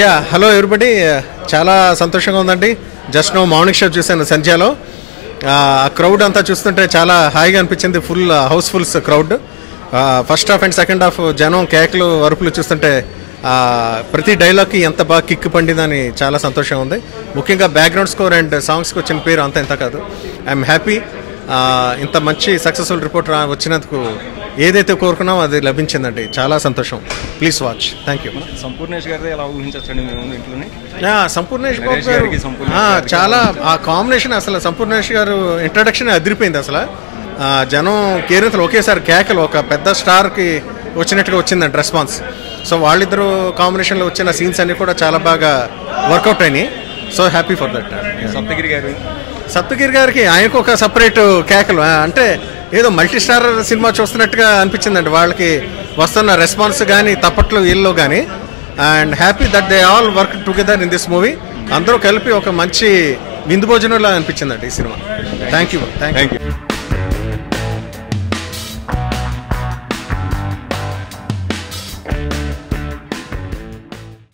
Yeah hello everybody, చాలా సంతోషంగా ఉందండి. జస్ట్ నో మార్నింగ్ షో చూశాను సంధ్యాలో. ఆ క్రౌడ్ అంతా చూస్తుంటే చాలా హాయిగా అనిపించింది. Full housefuls crowd. First half and second half జనం కేకలు అరుపులు చూస్తుంటే ప్రతి డైలాగ్కి ఎంత బాగా కిక్ పండిందని చాలా సంతోషంగా ఉంది. ముఖ్యంగా బ్యాక్గ్రౌండ్ స్కోర్ అండ్ సాంగ్స్కి వచ్చిన పేరు అంత ఇంత కాదు. I'm happy. ఇంత మంచి సక్సెస్ఫుల్ రిపోర్ట్ వచ్చినందుకు ఏదైతే కోరుకున్నామో అది లభించిందండి. చాలా సంతోషం. Please watch. Thank you. Sampoornesh గారిది ఎలా ఊహించండి మేము ఇంట్లోనే? సంపూర్ణేష్ బాబు గారు చాలా ఆ కాంబినేషన్, అసలు సంపూర్ణేష్ గారు ఇంట్రడక్షన్ అదిరిపోయింది. అసలు జనం కేరింతలు ఒకేసారి కేకలు ఒక పెద్ద స్టార్కి వచ్చినట్టుగా వచ్చిందండి రెస్పాన్స్. సో వాళ్ళిద్దరూ కాంబినేషన్లో వచ్చిన సీన్స్ అన్నీ కూడా చాలా బాగా వర్కౌట్ అయినాయి. So happy for that. Saptagiri గారికి ఆయనకు ఒక సపరేట్ కేకలు, అంటే ఏదో మల్టీ స్టార్ సినిమా చూస్తున్నట్టుగా అనిపించిందండి. వాళ్ళకి వస్తున్న రెస్పాన్స్ కానీ తప్పట్లు వీళ్ళలో కానీ. And happy that they all work together in this movie. అందరూ కలిపి ఒక మంచి విందు భోజనంలా అనిపించిందండి ఈ సినిమా. Thank you.